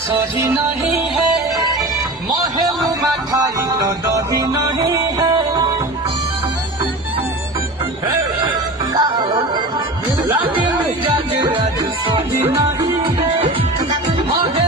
सही नहीं है महल में खाई तो दही नहीं है लगे मिजाज आज सही नहीं है महल